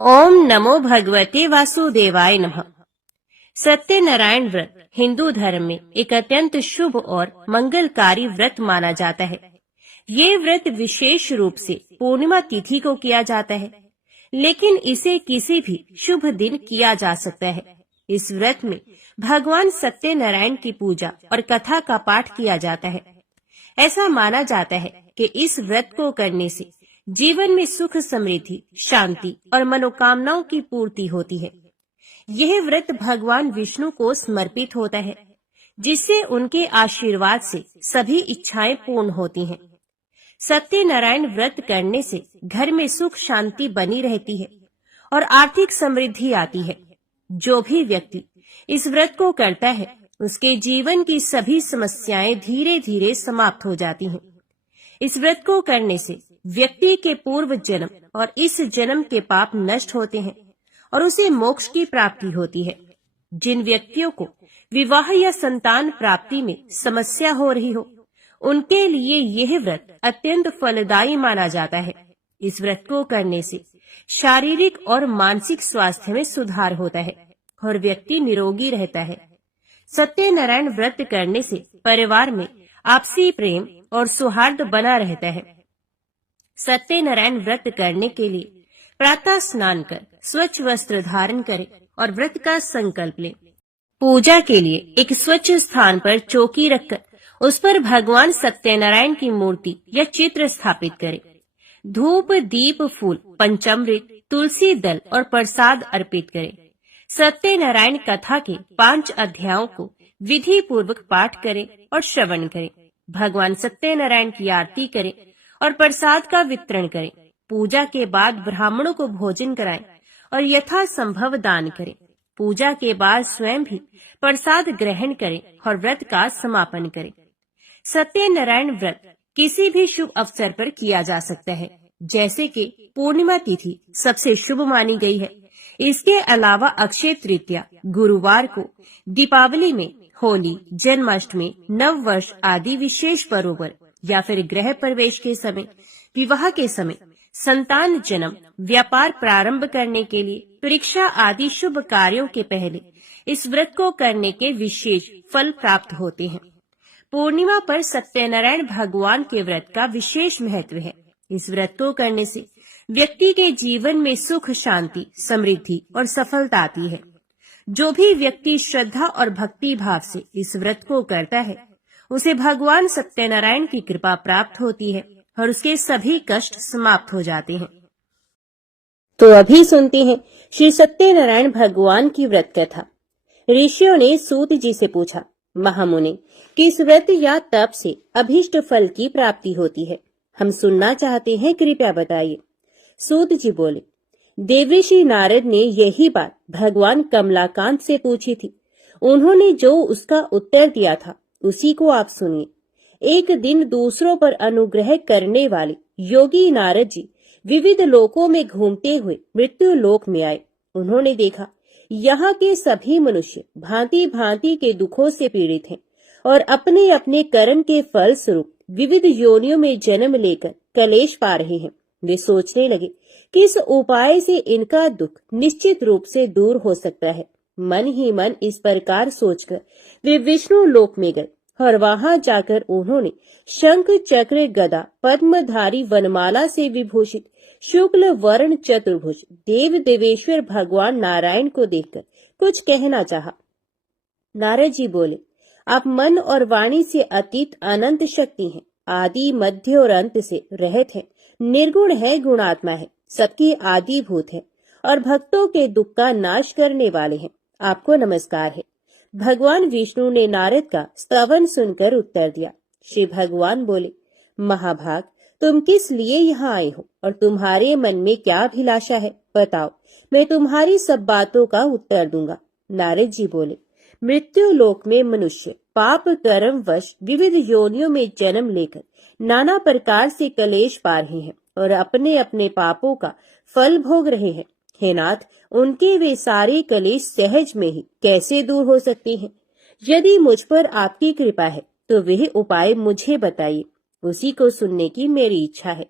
ओम नमो भगवते वासुदेवाय नमः। सत्यनारायण व्रत हिंदू धर्म में एक अत्यंत शुभ और मंगलकारी व्रत माना जाता है। ये व्रत विशेष रूप से पूर्णिमा तिथि को किया जाता है, लेकिन इसे किसी भी शुभ दिन किया जा सकता है। इस व्रत में भगवान सत्यनारायण की पूजा और कथा का पाठ किया जाता है। ऐसा माना जाता है कि इस व्रत को करने से जीवन में सुख, समृद्धि, शांति और मनोकामनाओं की पूर्ति होती है। यह व्रत भगवान विष्णु को समर्पित होता है, जिससे उनके आशीर्वाद से सभी इच्छाएं पूर्ण होती हैं। सत्यनारायण व्रत करने से घर में सुख शांति बनी रहती है और आर्थिक समृद्धि आती है। जो भी व्यक्ति इस व्रत को करता है, उसके जीवन की सभी समस्याएं धीरे धीरे समाप्त हो जाती हैं। इस व्रत को करने से व्यक्ति के पूर्व जन्म और इस जन्म के पाप नष्ट होते हैं और उसे मोक्ष की प्राप्ति होती है। जिन व्यक्तियों को विवाह या संतान प्राप्ति में समस्या हो रही हो, उनके लिए यह व्रत अत्यंत फलदायी माना जाता है। इस व्रत को करने से शारीरिक और मानसिक स्वास्थ्य में सुधार होता है और व्यक्ति निरोगी रहता है। सत्यनारायण व्रत करने से परिवार में आपसी प्रेम और सौहार्द बना रहता है। सत्यनारायण व्रत करने के लिए प्रातः स्नान कर स्वच्छ वस्त्र धारण करें और व्रत का संकल्प लें। पूजा के लिए एक स्वच्छ स्थान पर चौकी रखकर उस पर भगवान सत्यनारायण की मूर्ति या चित्र स्थापित करें। धूप, दीप, फूल, पंचामृत, तुलसी दल और प्रसाद अर्पित करें। सत्यनारायण कथा के 5 अध्यायों को विधि पूर्वक पाठ करें और श्रवण करें। भगवान सत्यनारायण की आरती करें और प्रसाद का वितरण करें। पूजा के बाद ब्राह्मणों को भोजन कराएं और यथासंभव दान करें। पूजा के बाद स्वयं भी प्रसाद ग्रहण करें और व्रत का समापन करें। सत्यनारायण व्रत किसी भी शुभ अवसर पर किया जा सकता है, जैसे कि पूर्णिमा तिथि सबसे शुभ मानी गई है। इसके अलावा अक्षय तृतीया, गुरुवार को, दीपावली में, होली, जन्माष्टमी, नव वर्ष आदि विशेष पर्वों पर या फिर गृह प्रवेश के समय, विवाह के समय, संतान जन्म, व्यापार प्रारंभ करने के लिए, परीक्षा आदि शुभ कार्यों के पहले इस व्रत को करने के विशेष फल प्राप्त होते हैं। पूर्णिमा पर सत्यनारायण भगवान के व्रत का विशेष महत्व है। इस व्रत को करने से व्यक्ति के जीवन में सुख, शांति, समृद्धि और सफलता आती है। जो भी व्यक्ति श्रद्धा और भक्ति भाव से इस व्रत को करता है, उसे भगवान सत्यनारायण की कृपा प्राप्त होती है और उसके सभी कष्ट समाप्त हो जाते हैं। तो अभी सुनते हैं श्री सत्यनारायण भगवान की व्रत कथा। ऋषियों ने सूत जी से पूछा, महामुनि, किस व्रत या तप से अभीष्ट फल की प्राप्ति होती है? हम सुनना चाहते हैं, कृपया बताइए। सूत जी बोले, देवर्षि नारद ने यही बात भगवान कमलाकांत से पूछी थी। उन्होंने जो उसका उत्तर दिया था, उसी को आप सुनिए। एक दिन दूसरों पर अनुग्रह करने वाले योगी नारद जी विविध लोकों में घूमते हुए मृत्यु लोक में आए। उन्होंने देखा, यहाँ के सभी मनुष्य भांति भांति के दुखों से पीड़ित हैं और अपने अपने कर्म के फल स्वरूप विविध योनियों में जन्म लेकर कलेश पा रहे हैं। वे सोचने लगे, किस उपाय से इनका दुख निश्चित रूप से दूर हो सकता है। मन ही मन इस प्रकार सोचकर वे विष्णु लोक में गए और वहां जाकर उन्होंने शंख, चक्र, गदा, पद्मधारी, वनमाला से विभूषित शुक्ल वर्ण चतुर्भुज देव देवेश्वर भगवान नारायण को देखकर कुछ कहना चाहा। नारद जी बोले, आप मन और वाणी से अतीत अनंत शक्ति हैं, आदि मध्य और अंत से रहित हैं, निर्गुण है, गुणात्मा है, सबके आदिभूत है और भक्तों के दुख का नाश करने वाले हैं। आपको नमस्कार है। भगवान विष्णु ने नारद का स्तवन सुनकर उत्तर दिया। श्री भगवान बोले, महाभाग, तुम किस लिए यहाँ आए हो और तुम्हारे मन में क्या अभिलाषा है? बताओ, मैं तुम्हारी सब बातों का उत्तर दूंगा। नारद जी बोले, मृत्यु लोक में मनुष्य पाप कर्म वश विविध योनियों में जन्म लेकर नाना प्रकार से कलेश पा रहे हैं और अपने अपने पापों का फल भोग रहे हैं। हे नाथ, उनके वे सारे कलेश सहज में ही कैसे दूर हो सकते हैं? यदि मुझ पर आपकी कृपा है तो वह उपाय मुझे बताइए, उसी को सुनने की मेरी इच्छा है।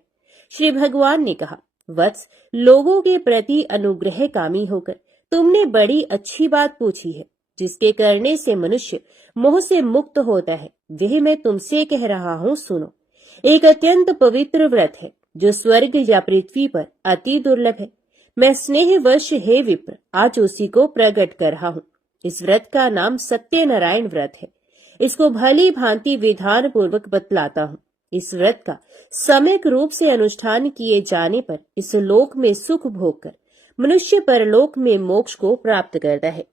श्री भगवान ने कहा, वत्स, लोगों के प्रति अनुग्रहकामी होकर तुमने बड़ी अच्छी बात पूछी है, जिसके करने से मनुष्य मोह से मुक्त होता है। वही मैं तुमसे कह रहा हूँ, सुनो। एक अत्यंत पवित्र व्रत है जो स्वर्ग या पृथ्वी पर अति दुर्लभ है। मैं स्नेहवश हे विप्र आज उसी को प्रकट कर रहा हूँ। इस व्रत का नाम सत्यनारायण व्रत है। इसको भली भांति विधान पूर्वक बतलाता हूँ। इस व्रत का सम्यक रूप से अनुष्ठान किए जाने पर इस लोक में सुख भोग कर मनुष्य परलोक में मोक्ष को प्राप्त करता है।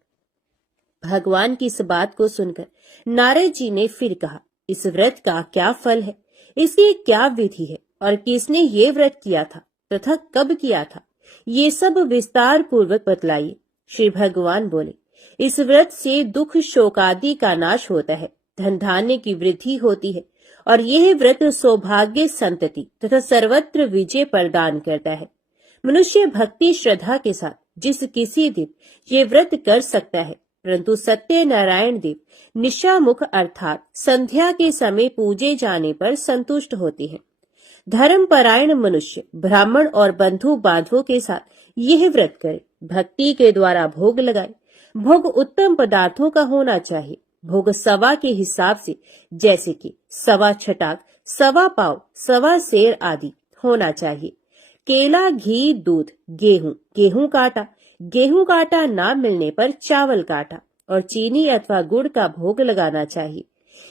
भगवान की इस बात को सुनकर नारद जी ने फिर कहा, इस व्रत का क्या फल है, इसकी क्या विधि है और किसने ये व्रत किया था तथा कब किया था, ये सब विस्तार पूर्वक बतलाइए। श्री भगवान बोले, इस व्रत से दुख शोक आदि का नाश होता है, धन धान्य की वृद्धि होती है और यह व्रत सौभाग्य संतति तथा सर्वत्र विजय प्रदान करता है। मनुष्य भक्ति श्रद्धा के साथ जिस किसी दिन ये व्रत कर सकता है, परंतु सत्यनारायण देव निशामुख अर्थात संध्या के समय पूजे जाने पर संतुष्ट होते हैं। धर्मपरायण मनुष्य ब्राह्मण और बंधु बांधवों के साथ यह व्रत करे, भक्ति के द्वारा भोग लगाए। भोग उत्तम पदार्थों का होना चाहिए। भोग सवा के हिसाब से, जैसे कि सवा छटाक, सवा पाव, सवा सेर आदि होना चाहिए। केला, घी, दूध, गेहूं काटा, गेहूं काटा ना मिलने पर चावल काटा और चीनी अथवा गुड़ का भोग लगाना चाहिए।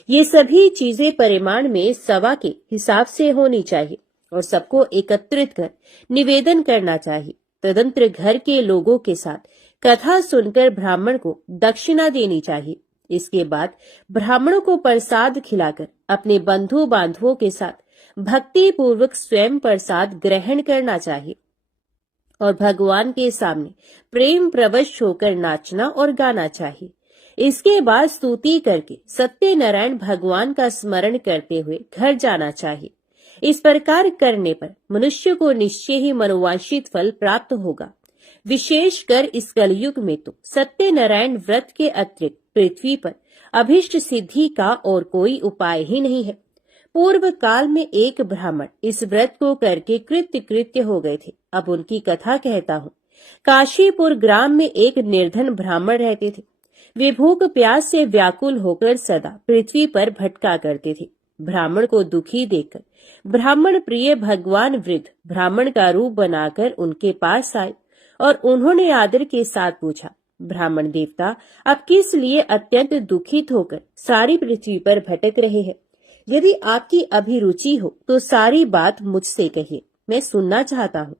ये सभी चीजें परिमाण में सवा के हिसाब से होनी चाहिए और सबको एकत्रित कर निवेदन करना चाहिए। तदंतर घर के लोगों के साथ कथा सुनकर ब्राह्मण को दक्षिणा देनी चाहिए। इसके बाद ब्राह्मणों को प्रसाद खिलाकर अपने बंधु बांधवों के साथ भक्ति पूर्वक स्वयं प्रसाद ग्रहण करना चाहिए और भगवान के सामने प्रेम प्रवश होकर नाचना और गाना चाहिए। इसके बाद स्तुति करके सत्यनारायण भगवान का स्मरण करते हुए घर जाना चाहिए। इस प्रकार करने पर मनुष्य को निश्चय ही मनोवांछित फल प्राप्त होगा। विशेषकर इस कलयुग में तो सत्यनारायण व्रत के अतिरिक्त पृथ्वी पर अभिष्ट सिद्धि का और कोई उपाय ही नहीं है। पूर्व काल में एक ब्राह्मण इस व्रत को करके कृत्य हो गए थे। अब उनकी कथा कहता हूँ। काशीपुर ग्राम में एक निर्धन ब्राह्मण रहते थे। वे भूख प्यास से व्याकुल होकर सदा पृथ्वी पर भटका करते थे। ब्राह्मण को दुखी देखकर ब्राह्मण प्रिय भगवान वृद्ध ब्राह्मण का रूप बनाकर उनके पास आए और उन्होंने आदर के साथ पूछा, ब्राह्मण देवता, आप किस लिए अत्यंत दुखित होकर सारी पृथ्वी पर भटक रहे हैं? यदि आपकी अभिरुचि हो तो सारी बात मुझसे कहिए, मैं सुनना चाहता हूँ।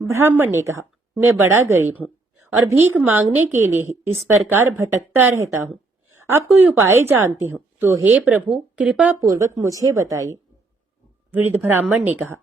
ब्राह्मण ने कहा, मैं बड़ा गरीब हूँ और भीख मांगने के लिए ही इस प्रकार भटकता रहता हूँ। आप कोई उपाय जानते हो तो हे प्रभु कृपा पूर्वक मुझे बताइए। वृद्ध ब्राह्मण ने कहा,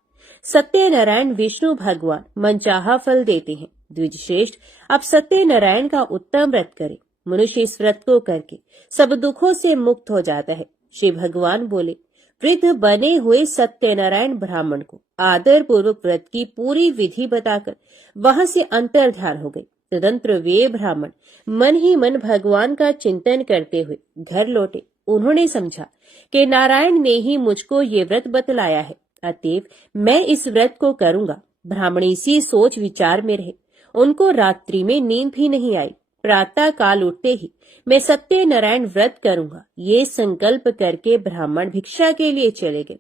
सत्यनारायण विष्णु भगवान मनचाहा फल देते हैं। द्विजश्रेष्ठ, आप सत्यनारायण का उत्तम व्रत करें। मनुष्य इस व्रत को करके सब दुखों से मुक्त हो जाता है। श्री भगवान बोले, वृद्ध बने हुए सत्यनारायण ब्राह्मण को आदर पूर्वक व्रत की पूरी विधि बताकर वहां से अंतर ध्यान हो गई। तदंतर वे ब्राह्मण मन ही मन भगवान का चिंतन करते हुए घर लौटे। उन्होंने समझा कि नारायण ने ही मुझको ये व्रत बतलाया है, अतएव मैं इस व्रत को करूंगा। ब्राह्मण इसी सोच विचार में रहे। उनको रात्रि में नींद भी नहीं आई। प्रातः काल उठते ही मैं सत्यनारायण व्रत करूंगा, ये संकल्प करके ब्राह्मण भिक्षा के लिए चले गए।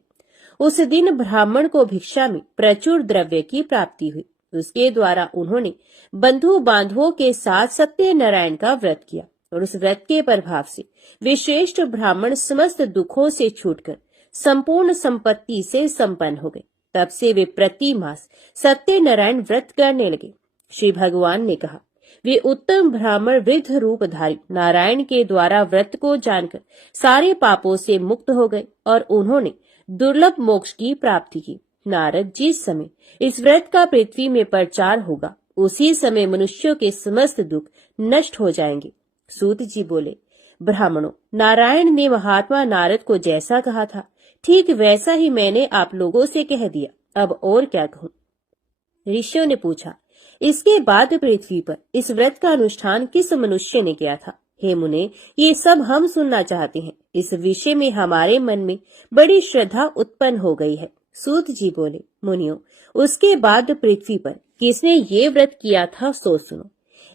उस दिन ब्राह्मण को भिक्षा में प्रचुर द्रव्य की प्राप्ति हुई। उसके द्वारा उन्होंने बंधु बांधवों के साथ सत्यनारायण का व्रत किया और उस व्रत के प्रभाव से वे श्रेष्ठ ब्राह्मण समस्त दुखों से छूटकर संपूर्ण संपत्ति से संपन्न हो गए। तब से वे प्रति मास सत्यनारायण व्रत करने लगे। श्री भगवान ने कहा, वे उत्तम ब्राह्मण वृद्ध रूपधारी नारायण के द्वारा व्रत को जानकर सारे पापों से मुक्त हो गए और उन्होंने दुर्लभ मोक्ष की प्राप्ति की। नारद, जिस समय इस व्रत का पृथ्वी में प्रचार होगा उसी समय मनुष्यों के समस्त दुख नष्ट हो जाएंगे। सूत जी बोले, ब्राह्मणों, नारायण ने महात्मा नारद को जैसा कहा था ठीक वैसा ही मैंने आप लोगों से कह दिया, अब और क्या कहूँ। ऋषियों ने पूछा, इसके बाद पृथ्वी पर इस व्रत का अनुष्ठान किस मनुष्य ने किया था? हे मुने, ये सब हम सुनना चाहते हैं। इस विषय में हमारे मन में बड़ी श्रद्धा उत्पन्न हो गई है। सूत जी बोले, मुनियों, उसके बाद पृथ्वी पर किसने ये व्रत किया था सो सुनो।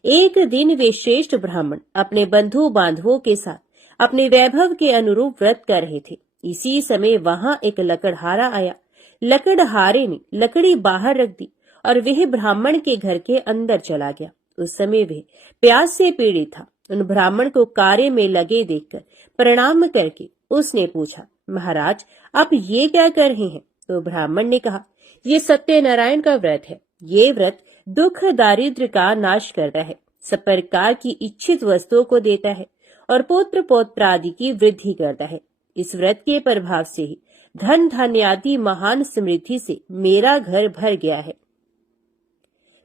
एक दिन वे श्रेष्ठ ब्राह्मण अपने बंधु बांधवों के साथ अपने वैभव के अनुरूप व्रत कर रहे थे। इसी समय वहां एक लकड़हारा आया। लकड़हारे ने लकड़ी बाहर रख दी और वह ब्राह्मण के घर के अंदर चला गया। उस समय वह प्यास से पीड़ित था। उन ब्राह्मण को कार्य में लगे देखकर प्रणाम करके उसने पूछा, महाराज, आप ये क्या कर रहे हैं? तो ब्राह्मण ने कहा, ये सत्यनारायण का व्रत है। ये व्रत दुख दारिद्र्य का नाश करता है, सब प्रकार की इच्छित वस्तुओं को देता है और पुत्र पौत्र आदि की वृद्धि करता है। इस व्रत के प्रभाव से ही धन धान्य आदि महान समृद्धि से मेरा घर भर गया है।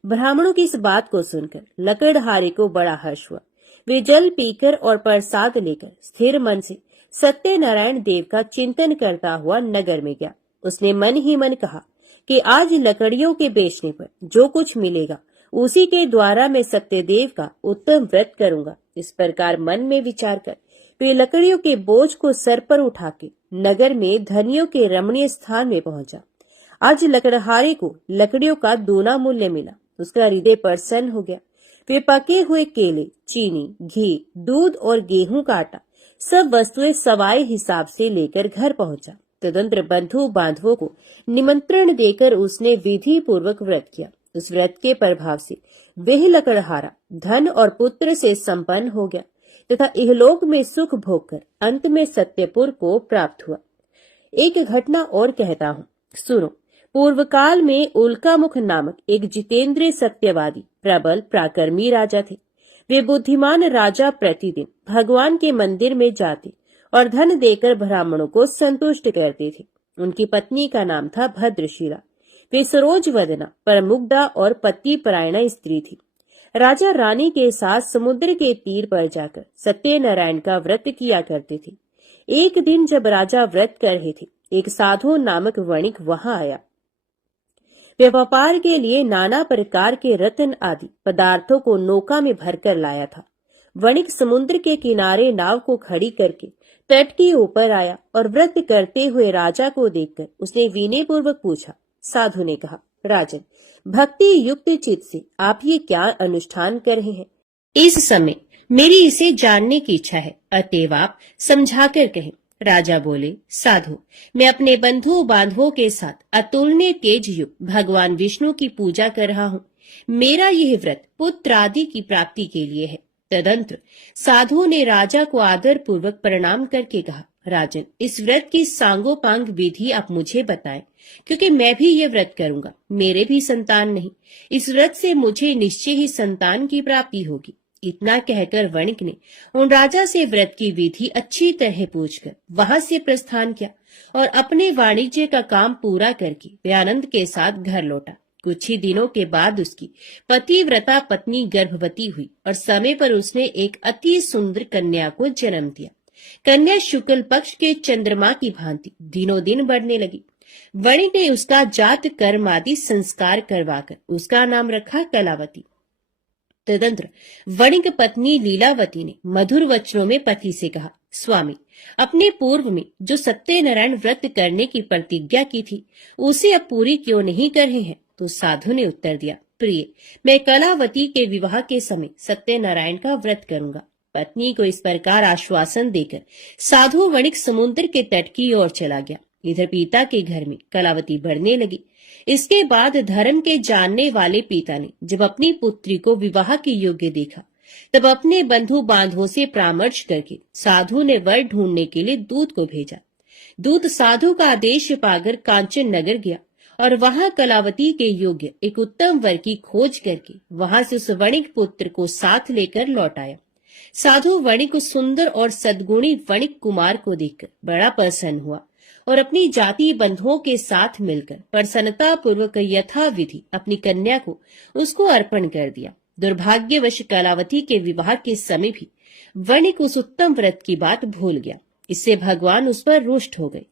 ब्राह्मणों की इस बात को सुनकर लकड़हारे को बड़ा हर्ष हुआ। वे जल पीकर और प्रसाद लेकर स्थिर मन से सत्यनारायण देव का चिंतन करता हुआ नगर में गया। उसने मन ही मन कहा कि आज लकड़ियों के बेचने पर जो कुछ मिलेगा उसी के द्वारा मैं सत्यदेव का उत्तम व्रत करूंगा। इस प्रकार मन में विचार कर वे लकड़ियों के बोझ को सर पर उठा के नगर में धनियों के रमणीय स्थान में पहुंचा। आज लकड़हारे को लकड़ियों का दूना मूल्य मिला। उसका हृदय प्रसन्न हो गया। वे पके हुए केले, चीनी, घी, दूध और गेहूं का आटा सब वस्तुएं सवाए हिसाब से लेकर घर पहुंचा। तदंतर बंधु बांधवों को निमंत्रण देकर उसने विधि पूर्वक व्रत किया। उस व्रत के प्रभाव से वह लकड़हारा धन और पुत्र से संपन्न हो गया तथा इहलोक में सुख भोग कर अंत में सत्यपुर को प्राप्त हुआ। एक घटना और कहता हूँ, सुनो। पूर्व काल में उल्कामुख नामक एक जितेंद्रिय सत्यवादी प्रबल पराक्रमी राजा थे। वे बुद्धिमान राजा प्रतिदिन भगवान के मंदिर में जाते और धन देकर ब्राह्मणों को संतुष्ट करते थे। उनकी पत्नी का नाम था भद्रशिला। वे सरोज वदना, परमुग्धा और पति परायणा स्त्री थी। राजा रानी के साथ समुद्र के तीर पर जाकर सत्यनारायण का व्रत किया करते थे। एक दिन जब राजा व्रत कर रहे थे, एक साधु नामक वणिक वहां आया। वे व्यापार के लिए नाना प्रकार के रत्न आदि पदार्थों को नौका में भरकर लाया था। वणिक समुद्र के किनारे नाव को खड़ी करके तट के ऊपर आया और व्रत करते हुए राजा को देखकर उसने विनय पूर्वक पूछा। साधु ने कहा, राजन, भक्ति युक्त चित्त से आप ये क्या अनुष्ठान कर रहे हैं? इस समय मेरी इसे जानने की इच्छा है, अतएव आप समझाकर कहें। राजा बोले, साधु, मैं अपने बंधु बांधवों के साथ अतुलनीय तेज युक्त भगवान विष्णु की पूजा कर रहा हूँ। मेरा यह व्रत पुत्र आदि की प्राप्ति के लिए है। तदंतर साधु ने राजा को आदर पूर्वक प्रणाम करके कहा, राजन, इस व्रत की सांगोपांग विधि आप मुझे बताएं, क्योंकि मैं भी ये व्रत करूंगा। मेरे भी संतान नहीं, इस व्रत से मुझे निश्चय ही संतान की प्राप्ति होगी। इतना कहकर वणिक ने उन राजा से व्रत की विधि अच्छी तरह पूछकर वहां से प्रस्थान किया और अपने वाणिज्य का काम पूरा करके वे आनंद के साथ घर लौटा। कुछ ही दिनों के बाद उसकी पतिव्रता पत्नी गर्भवती हुई और समय पर उसने एक अति सुंदर कन्या को जन्म दिया। कन्या शुक्ल पक्ष के चंद्रमा की भांति दिनों दिन बढ़ने लगी। वणिक ने उसका जात कर्म आदि संस्कार करवाकर उसका नाम रखा कलावती। तदंतर वणिक पत्नी लीलावती ने मधुर वचनों में पति से कहा, स्वामी, अपने पूर्व में जो सत्यनारायण व्रत करने की प्रतिज्ञा की थी उसे अब पूरी क्यों नहीं कर रहे हैं? तो साधु ने उत्तर दिया, प्रिय, मैं कलावती के विवाह के समय सत्यनारायण का व्रत करूंगा। पत्नी को इस प्रकार आश्वासन देकर साधु वणिक समुद्र के तट की ओर चला गया। इधर पिता के घर में कलावती बढ़ने लगी। इसके बाद धर्म के जानने वाले पिता ने जब अपनी पुत्री को विवाह के योग्य देखा, तब अपने बंधु बांधवों से परामर्श करके साधु ने वर ढूंढने के लिए दूत को भेजा। दूत साधु का आदेश पाकर कांचन नगर गया और वहां कलावती के योग्य एक उत्तम वर की खोज करके वहां से उस वणिक पुत्र को साथ लेकर लौट आया। साधु वणिक को सुंदर और सद्गुणी वणिक कुमार को देखकर बड़ा प्रसन्न हुआ और अपनी जाति बंधुओं के साथ मिलकर प्रसन्नता पूर्वक यथाविधि अपनी कन्या को उसको अर्पण कर दिया। दुर्भाग्यवश कलावती के विवाह के समय भी वणिक उस उत्तम व्रत की बात भूल गया। इससे भगवान उस पर रुष्ट हो गए।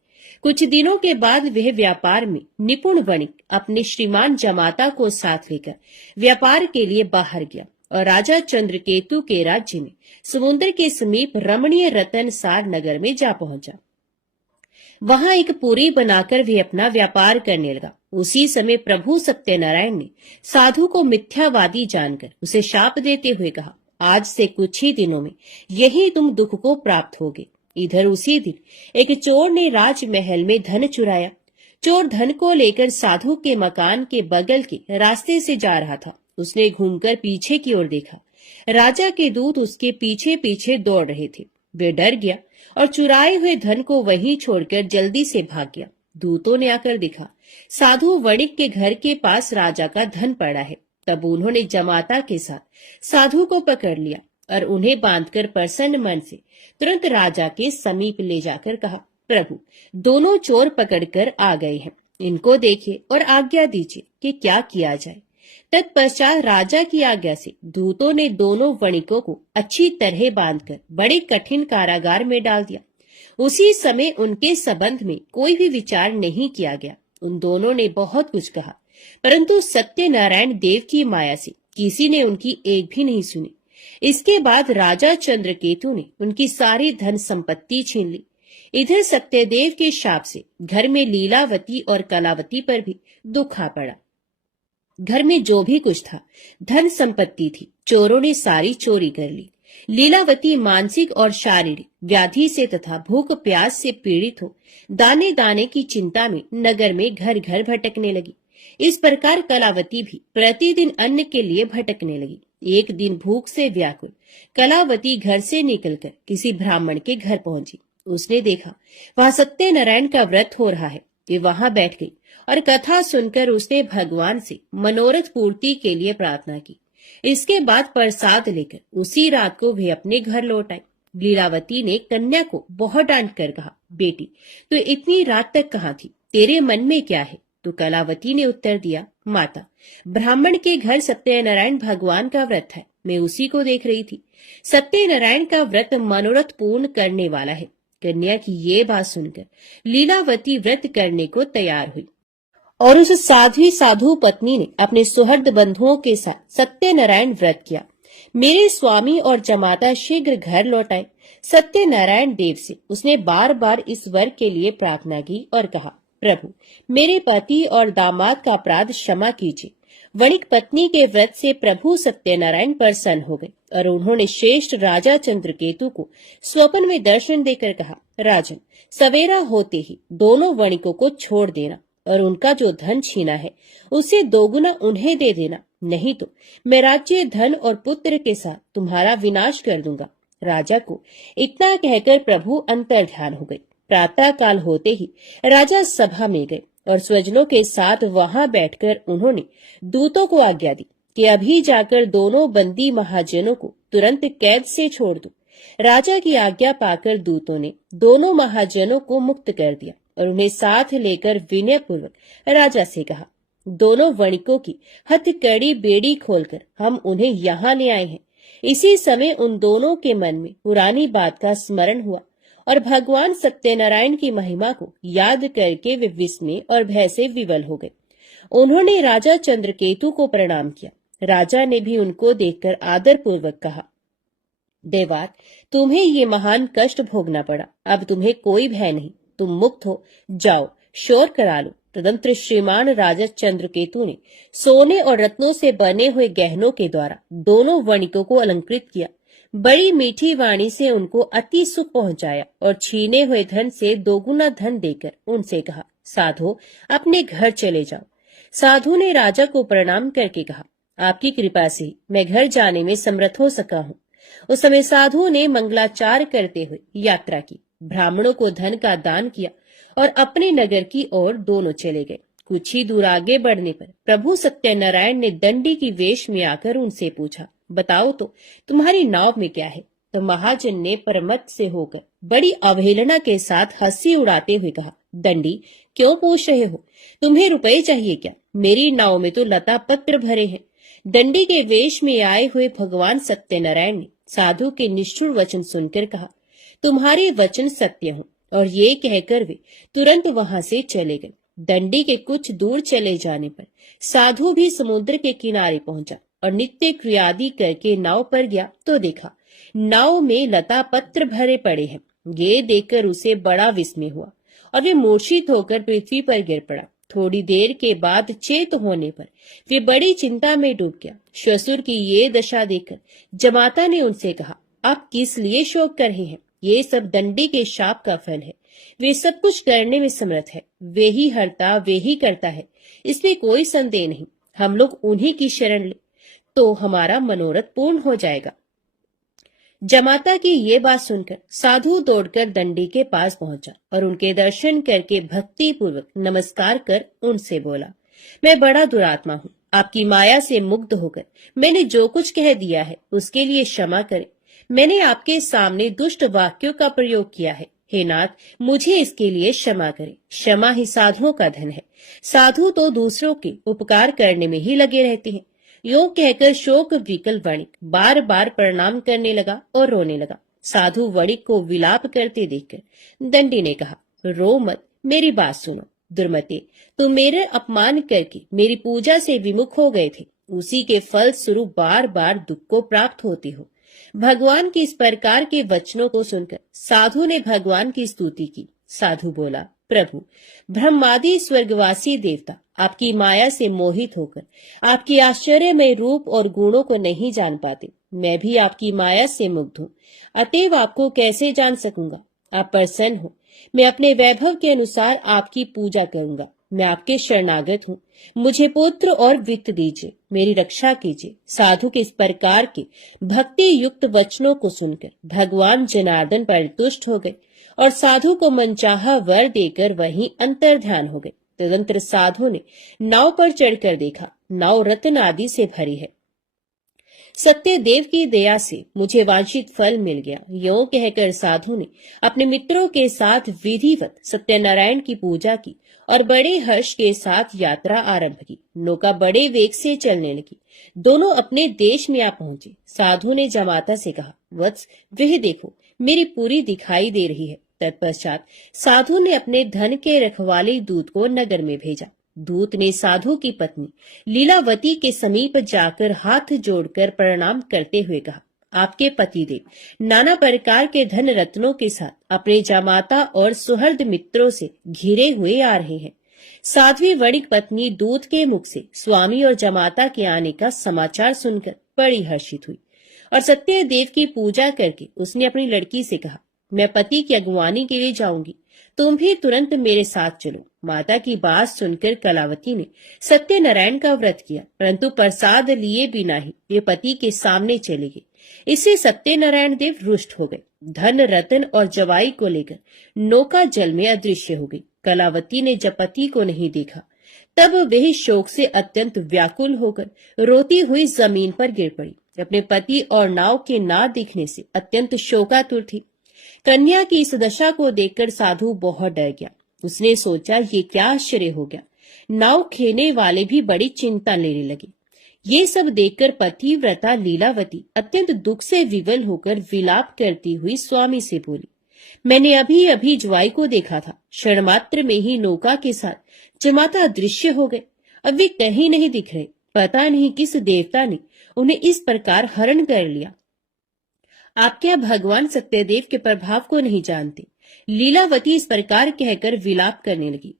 कुछ दिनों के बाद वह व्यापार में निपुण वणिक अपने श्रीमान जमाता को साथ लेकर व्यापार के लिए बाहर गया और राजा चंद्रकेतु के राज्य में समुद्र के समीप रमणीय रतनसार नगर में जा पहुंचा। वहां एक पुरी बनाकर वे अपना व्यापार करने लगा। उसी समय प्रभु सत्यनारायण ने साधु को मिथ्यावादी जानकर उसे शाप देते हुए कहा, आज से कुछ ही दिनों में यही तुम दुख को प्राप्त होगे। इधर उसी दिन एक चोर ने राजमहल में धन चुराया। चोर धन को लेकर साधु के मकान के बगल के रास्ते से जा रहा था। उसने घूमकर पीछे की ओर देखा। राजा के दूत उसके पीछे पीछे दौड़ रहे थे। वे डर गया और चुराए हुए धन को वहीं छोड़कर जल्दी से भाग गया। दूतों ने आकर देखा, साधु वणिक के घर के पास राजा का धन पड़ा है। तब उन्होंने जमाता के साथ साधु को पकड़ लिया और उन्हें बांधकर प्रसन्न मन से तुरंत राजा के समीप ले जाकर कहा, प्रभु, दोनों चोर पकड़कर आ गए हैं। इनको देखिए और आज्ञा दीजिए कि क्या किया जाए। तत्पश्चात राजा की आज्ञा से दूतों ने दोनों वणिकों को अच्छी तरह बांधकर बड़े कठिन कारागार में डाल दिया। उसी समय उनके संबंध में कोई भी विचार नहीं किया गया। उन दोनों ने बहुत कुछ कहा, परंतु सत्यनारायण देव की माया से किसी ने उनकी एक भी नहीं सुनी। इसके बाद राजा चंद्रकेतु ने उनकी सारी धन संपत्ति छीन ली। इधर सत्यदेव के शाप से घर में लीलावती और कलावती पर भी दुख आ पड़ा। घर में जो भी कुछ था, धन संपत्ति थी, चोरों ने सारी चोरी कर ली। लीलावती मानसिक और शारीरिक व्याधि से तथा भूख प्यास से पीड़ित हो दाने दाने की चिंता में नगर में घर घर भटकने लगी। इस प्रकार कलावती भी प्रतिदिन अन्न के लिए भटकने लगी। एक दिन भूख से व्याकुल कलावती घर से निकलकर किसी ब्राह्मण के घर पहुंची। उसने देखा वहां सत्यनारायण का व्रत हो रहा है। वे वहां बैठ गई और कथा सुनकर उसने भगवान से मनोरथ पूर्ति के लिए प्रार्थना की। इसके बाद प्रसाद लेकर उसी रात को वे अपने घर लौट आई। लीलावती ने कन्या को बहुत डांट कर कहा, बेटी, तू इतनी रात तक कहाँ थी? तेरे मन में क्या है? तो कलावती ने उत्तर दिया, माता, ब्राह्मण के घर सत्यनारायण भगवान का व्रत है, मैं उसी को देख रही थी। सत्यनारायण का व्रत मनोरथ पूर्ण करने वाला है। कन्या की ये बात सुनकर लीलावती व्रत करने को तैयार हुई और उस साधु पत्नी ने अपने सुहृद बंधुओं के साथ सत्यनारायण व्रत किया। मेरे स्वामी और जमाता शीघ्र घर लौट आए। सत्यनारायण देव से उसने बार बार इस वर के लिए प्रार्थना की और कहा, प्रभु, मेरे पति और दामाद का अपराध क्षमा कीजिए। वणिक पत्नी के व्रत से प्रभु सत्यनारायण प्रसन्न हो गए और उन्होंने श्रेष्ठ राजा चंद्रकेतु को स्वप्न में दर्शन देकर कहा, राजन, सवेरा होते ही दोनों वणिकों को छोड़ देना और उनका जो धन छीना है उसे दोगुना उन्हें दे देना, नहीं तो मैं राज्य, धन और पुत्र के साथ तुम्हारा विनाश कर दूंगा। राजा को इतना कहकर प्रभु अंतर ध्यान हो गए। प्रातः काल होते ही राजा सभा में गए और स्वजनों के साथ वहां बैठकर उन्होंने दूतों को आज्ञा दी कि अभी जाकर दोनों बंदी महाजनों को तुरंत कैद से छोड़ दो। राजा की आज्ञा पाकर दूतों ने दोनों महाजनों को मुक्त कर दिया और उन्हें साथ लेकर विनय पूर्वक राजा से कहा, दोनों वणिकों की हथकड़ी बेड़ी खोलकर हम उन्हें यहाँ ले आए हैं। इसी समय उन दोनों के मन में पुरानी बात का स्मरण हुआ और भगवान सत्यनारायण की महिमा को याद करके वे विस्मय और भय से विवल हो गए। उन्होंने राजा चंद्रकेतु को प्रणाम किया। राजा ने भी उनको देखकर आदर पूर्वक कहा, देवात, तुम्हें ये महान कष्ट भोगना पड़ा, अब तुम्हें कोई भय नहीं, तुम मुक्त हो, जाओ शोर करा लो। तदंतर श्रीमान राजा चंद्रकेतु ने सोने और रत्नों से बने हुए गहनों के द्वारा दोनों वणिकों को अलंकृत किया। बड़ी मीठी वाणी से उनको अति सुख पहुंचाया और छीने हुए धन से दोगुना धन देकर उनसे कहा, साधु, अपने घर चले जाओ। साधु ने राजा को प्रणाम करके कहा, आपकी कृपा से मैं घर जाने में समर्थ हो सका हूँ। उस समय साधु ने मंगलाचार करते हुए यात्रा की, ब्राह्मणों को धन का दान किया और अपने नगर की ओर दोनों चले गए। कुछ ही दूर आगे बढ़ने पर प्रभु सत्यनारायण ने दंडी की वेश में आकर उनसे पूछा, बताओ तो तुम्हारी नाव में क्या है? तो महाजन ने परमत से होकर बड़ी अवहेलना के साथ हंसी उड़ाते हुए कहा, दंडी, क्यों पूछ रहे हो? तुम्हें रुपए चाहिए क्या? मेरी नाव में तो लता पत्र भरे हैं। दंडी के वेश में आए हुए भगवान सत्यनारायण ने साधु के निष्ठुर वचन सुनकर कहा, तुम्हारे वचन सत्य हो। और ये कहकर वे तुरंत वहां से चले गए। दंडी के कुछ दूर चले जाने पर साधु भी समुद्र के किनारे पहुंचा और नित्य क्रियादि करके नाव पर गया तो देखा नाव में लता पत्र भरे पड़े हैं। ये देखकर उसे बड़ा विस्मय हुआ और वे मूर्छित होकर पृथ्वी पर गिर पड़ा। थोड़ी देर के बाद चेत होने पर वे बड़ी चिंता में डूब गया। श्वशुर की ये दशा देखकर जमाता ने उनसे कहा, आप किस लिए शोक कर रहे हैं? ये सब दंडी के शाप का फल है। वे सब कुछ करने में समर्थ है, वे ही हरता, वे ही करता है, इसमें कोई संदेह नहीं। हम लोग उन्हीं की शरण ले तो हमारा मनोरथ पूर्ण हो जाएगा। जमाता की ये बात सुनकर साधु दौड़कर दंडी के पास पहुंचा और उनके दर्शन करके भक्ति पूर्वक नमस्कार कर उनसे बोला, मैं बड़ा दुरात्मा हूँ। आपकी माया से मुग्ध होकर मैंने जो कुछ कह दिया है उसके लिए क्षमा करें। मैंने आपके सामने दुष्ट वाक्यों का प्रयोग किया है। हे नाथ, मुझे इसके लिए क्षमा करें। क्षमा ही साधुओं का धन है। साधु तो दूसरों के उपकार करने में ही लगे रहते हैं। यो कहकर शोक विकल वणिक बार बार प्रणाम करने लगा और रोने लगा। साधु वणिक को विलाप करते देखकर दंडी ने कहा, रो मत, मेरी बात सुनो। दुर्मते, तुम मेरे अपमान करके मेरी पूजा से विमुख हो गए थे, उसी के फल स्वरूप बार बार दुख को प्राप्त होती हो। भगवान के इस प्रकार के वचनों को सुनकर साधु ने भगवान की स्तुति की। साधु बोला, प्रभु, ब्रह्मादि स्वर्गवासी देवता आपकी माया से मोहित होकर आपकी आश्चर्यमय रूप और गुणों को नहीं जान पाते। मैं भी आपकी माया से मुग्ध हूँ, अतएव आपको कैसे जान सकूंगा? आप प्रसन्न हो, मैं अपने वैभव के अनुसार आपकी पूजा करूंगा। मैं आपके शरणागत हूँ, मुझे पुत्र और वित्त दीजिए, मेरी रक्षा कीजिए। साधु के इस प्रकार के भक्ति युक्त वचनों को सुनकर भगवान जनार्दन परितुष्ट हो गए और साधु को मनचाहा वर देकर वहीं अंतर्ध्यान हो गए। तदंतर साधु ने नाव पर चढ़कर देखा, नाव रत्न आदि से भरी है। सत्यदेव की दया से मुझे वांछित फल मिल गया। यो कहकर साधु ने अपने मित्रों के साथ विधिवत सत्यनारायण की पूजा की और बड़े हर्ष के साथ यात्रा आरंभ की। नौका बड़े वेग से चलने लगी। दोनों अपने देश में आ पहुंचे। साधु ने जमाता से कहा, वत्स, वह देखो, मेरी पूरी दिखाई दे रही है। तत्पश्चात साधु ने अपने धन के रखवाले दूत को नगर में भेजा। दूत ने साधु की पत्नी लीलावती के समीप जाकर हाथ जोड़कर प्रणाम करते हुए कहा, आपके पतिदेव नाना प्रकार के धन रत्नों के साथ अपने जमाता और सुहृद मित्रों से घिरे हुए आ रहे हैं। साध्वी वणिक पत्नी दूत के मुख से स्वामी और जमाता के आने का समाचार सुनकर बड़ी हर्षित हुई और सत्यदेव की पूजा करके उसने अपनी लड़की से कहा, मैं पति की अगुवानी के लिए जाऊंगी, तुम भी तुरंत मेरे साथ चलो। माता की बात सुनकर कलावती ने सत्यनारायण का व्रत किया, परंतु प्रसाद लिए बिना ही वे पति के सामने चले गए। इससे सत्यनारायण देव रुष्ट हो गए। धन रतन और जवाई को लेकर नौका जल में अदृश्य हो गई। कलावती ने जब पति को नहीं देखा तब वह शोक से अत्यंत व्याकुल होकर रोती हुई जमीन पर गिर पड़ी। अपने पति और नाव के ना दिखने से अत्यंत शोकातुर थी। कन्या की इस दशा को देखकर साधु बहुत डर गया। उसने सोचा, ये क्या आश्चर्य हो गया। नाव खेने वाले भी बड़ी चिंता लेने लगे। ये सब देखकर पतिव्रता लीलावती अत्यंत दुख से विवल होकर विलाप करती हुई स्वामी से बोली, मैंने अभी अभी ज्वाई को देखा था, क्षण मात्र में ही नौका के साथ जमाता दृश्य हो गए। अब वे कहीं नहीं दिख रहे। पता नहीं किस देवता ने उन्हें इस प्रकार हरण कर लिया। आप क्या भगवान सत्यदेव के प्रभाव को नहीं जानते? लीलावती इस प्रकार कहकर विलाप करने लगी।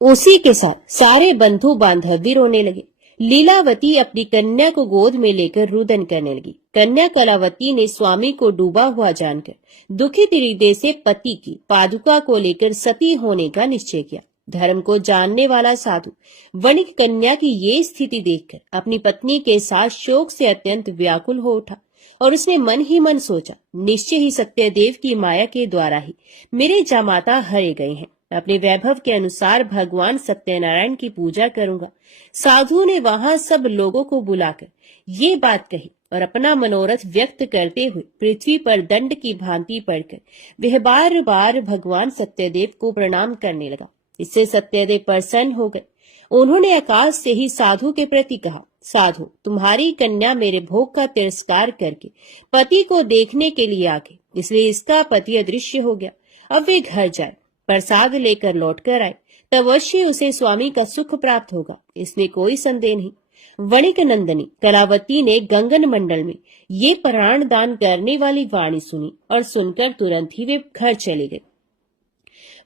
उसी के साथ सारे बंधु बांधव भी रोने लगे। लीलावती अपनी कन्या को गोद में लेकर रुदन करने लगी। कन्या कलावती ने स्वामी को डूबा हुआ जानकर दुखित हृदय से पति की पादुका को लेकर सती होने का निश्चय किया। धर्म को जानने वाला साधु वणिक कन्या की ये स्थिति देखकर अपनी पत्नी के साथ शोक से अत्यंत व्याकुल हो उठा और उसने मन ही मन सोचा, निश्चय ही सत्यदेव की माया के द्वारा ही मेरे जमाता हरे गए हैं। अपने वैभव के अनुसार भगवान सत्यनारायण की पूजा करूंगा। साधु ने वहां सब लोगों को बुलाकर ये बात कही और अपना मनोरथ व्यक्त करते हुए पृथ्वी पर दंड की भांति पड़कर वह बार बार भगवान सत्यदेव को प्रणाम करने लगा। इससे सत्यदेव प्रसन्न हो गए। उन्होंने आकाश से ही साधु के प्रति कहा, साधु, तुम्हारी कन्या मेरे भोग का तिरस्कार करके पति को देखने के लिए आ गई, इसलिए इसका पति अदृश्य हो गया। अब वे घर जाए, प्रसाद लेकर लौट कर आए, तब अवश्य उसे स्वामी का सुख प्राप्त होगा, इसमें कोई संदेह नहीं। वणिक नंदनी कलावती ने गंगन मंडल में ये प्राण दान करने वाली वाणी सुनी और सुनकर तुरंत ही वे घर चले गए।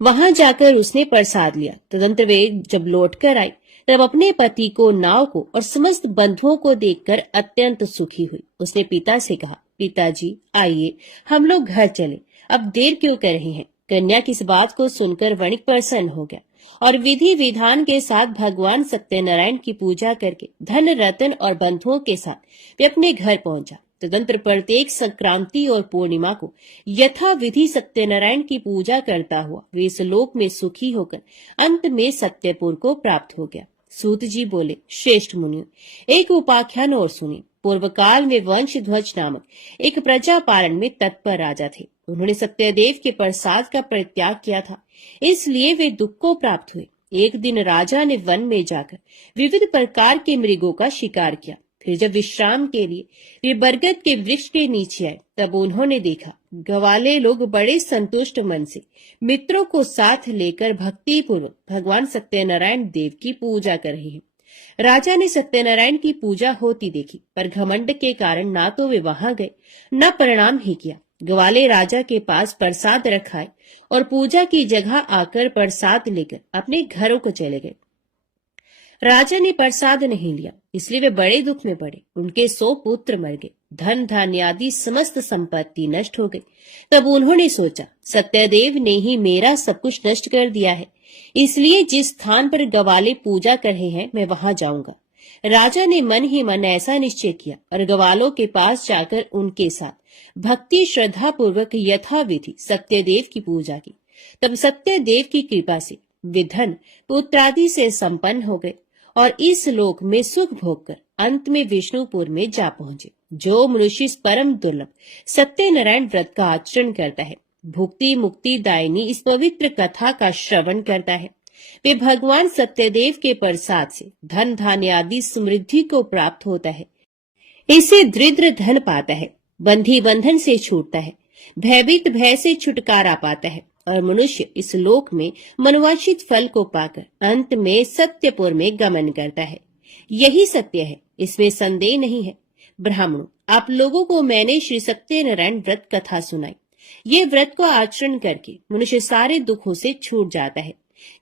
वहां जाकर उसने प्रसाद लिया। तदंतर वे जब लौटकर आई तब अपने पति को, नाव को और समस्त बंधुओं को देखकर अत्यंत सुखी हुई। उसने पिता से कहा, पिताजी आइए हम लोग घर चले, अब देर क्यों कर रहे हैं। कन्या की इस बात को सुनकर वणिक प्रसन्न हो गया और विधि विधान के साथ भगवान सत्यनारायण की पूजा करके धन रतन और बंधुओं के साथ वे अपने घर पहुंचा। तदंतर प्रत्येक संक्रांति और पूर्णिमा को यथा विधि सत्यनारायण की पूजा करता हुआ वे इस लोक में सुखी होकर अंत में सत्यपुर को प्राप्त हो गया। सूत जी बोले, श्रेष्ठ मुनियों, एक उपाख्यान और सुनिए। पूर्व काल में वंशध्वज नामक एक प्रजा पालन में तत्पर राजा थे। उन्होंने सत्यदेव के प्रसाद का परित्याग किया था, इसलिए वे दुख को प्राप्त हुए। एक दिन राजा ने वन में जाकर विविध प्रकार के मृगों का शिकार किया। फिर जब विश्राम के लिए वे बरगद के वृक्ष के नीचे आए तब उन्होंने देखा ग्वाले लोग बड़े संतुष्ट मन से मित्रों को साथ लेकर भक्ति पूर्वक भगवान सत्यनारायण देव की पूजा कर रहे हैं। राजा ने सत्यनारायण की पूजा होती देखी, पर घमंड के कारण ना तो वे वहां गए न प्रणाम ही किया। ग्वाले राजा के पास प्रसाद रखाए और पूजा की जगह आकर प्रसाद लेकर अपने घरों को चले गए। राजा ने प्रसाद नहीं लिया, इसलिए वे बड़े दुख में पड़े। उनके 100 पुत्र मर गए, धन धान्य आदि समस्त संपत्ति नष्ट हो गई। तब उन्होंने सोचा, सत्यदेव ने ही मेरा सब कुछ नष्ट कर दिया है, इसलिए जिस स्थान पर ग्वाले पूजा कर रहे हैं मैं वहां जाऊंगा। राजा ने मन ही मन ऐसा निश्चय किया और ग्वालों के पास जाकर उनके साथ भक्ति श्रद्धा पूर्वक यथाविधि सत्यदेव की पूजा की। तब सत्यदेव की कृपा से वे धन पुत्रादि से संपन्न हो गए और इस लोक में सुख भोग कर अंत में विष्णुपुर में जा पहुंचे। जो मनुष्य इस परम दुर्लभ सत्यनारायण व्रत का आचरण करता है, भुक्ति मुक्ति दायिनी इस पवित्र कथा का श्रवण करता है, वे भगवान सत्यदेव के प्रसाद से धन धान्य आदि समृद्धि को प्राप्त होता है। इसे दृढ़ धन पाता है, बंधी बंधन से छूटता है, भयभीत भय से छुटकारा पाता है और मनुष्य इस लोक में मनोवांछित फल को पाकर अंत में सत्यपुर में गमन करता है। यही सत्य है, इसमें संदेह नहीं है। ब्राह्मणों, आप लोगों को मैंने श्री सत्यनारायण व्रत कथा सुनाई। ये व्रत को आचरण करके मनुष्य सारे दुखों से छूट जाता है।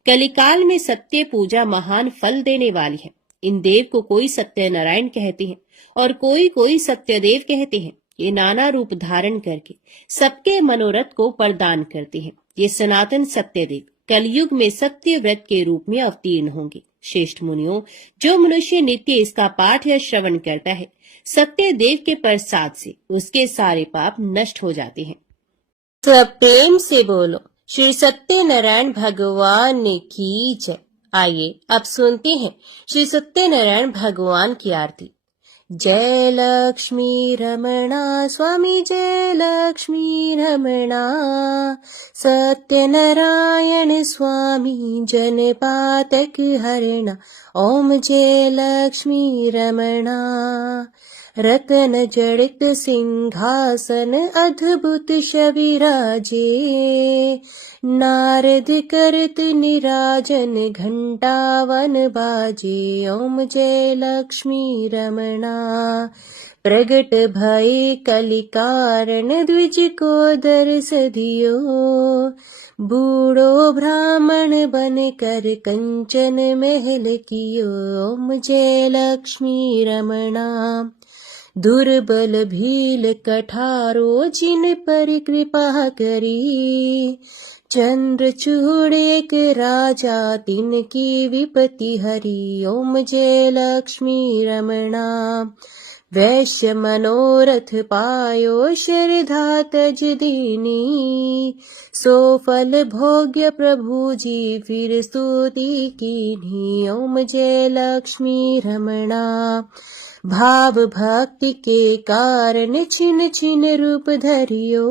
कलिकाल में सत्य पूजा महान फल देने वाली है। इन देव को कोई सत्यनारायण कहते हैं और कोई सत्यदेव कहते हैं। ये नाना रूप धारण करके सबके मनोरथ को प्रदान करते हैं। ये सनातन सत्यदेव कलयुग में सत्य व्रत के रूप में अवतीर्ण होंगे। श्रेष्ठ मुनियों, जो मनुष्य नित्य इसका पाठ या श्रवण करता है, सत्यदेव के प्रसाद से उसके सारे पाप नष्ट हो जाते हैं। सब प्रेम से बोलो, श्री सत्यनारायण भगवान की जय। आइए अब सुनते हैं श्री सत्यनारायण भगवान की आरती। जय लक्ष्मी रमणा स्वामी, जय लक्ष्मी रमणा, सत्यनारायण स्वामी जन पातक हरणा। ओम जय लक्ष्मी रमणा। रतन जड़ित सिंहासन अद्भुत शविराजे, नारद करत निराजन घंटावन बाजे। ओम जय लक्ष्मी रमणा। प्रगट भय कलिकारण द्विज को दर्श दियो, बूढ़ो ब्राह्मण बन कर कंचन महल कियो। ओम जय लक्ष्मी रमणा। दुर्बल भील कठारो जिन पर कृपा करी, चंद्रचूड़ एक राजा तिन की विपत्ति हरी। ओम जय लक्ष्मी रमणा। वैश्य मनोरथ पायो श्रद्धा तज दीनी, सो फल भोग्य प्रभु जी फिर स्तुति कीन्ही। ओम जय लक्ष्मी रमणा। भाव भक्ति के कारण छिन छिन रूप धरियो,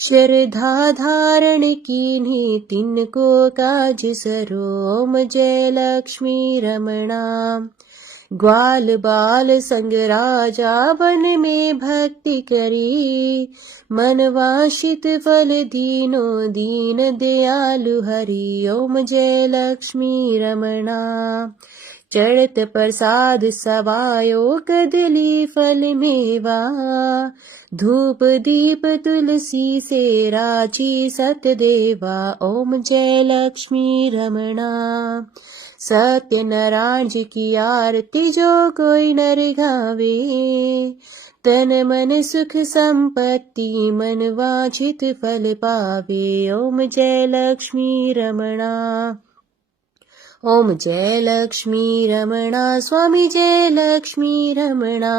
श्रद्धा धारण कीन्ही तिनको काज सरो। ओम जय लक्ष्मी रमणा। ग्वाल बाल संग राजा वन में भक्ति करी, मन वांछित फल दीनो दीन दयालु हरि। ओम जय लक्ष्मी रमणा। चढ़त प्रसाद सवायो कदली फल मेवा धूप दीप तुलसी से राची सतदेवा ओम जय लक्ष्मी रमणा सत्यनारायण जी की आरती जो कोई नर गावे तन मन सुख संपत्ति मन वांछित फल पावे ओम जय लक्ष्मी रमणा ओम जय लक्ष्मी रमणा स्वामी जय लक्ष्मी रमणा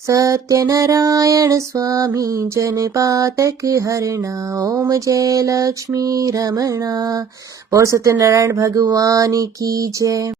सत्यनारायण स्वामी जन पातक हरणा ओम जय लक्ष्मी रमणा। बोल सत्यनारायण भगवान की जय।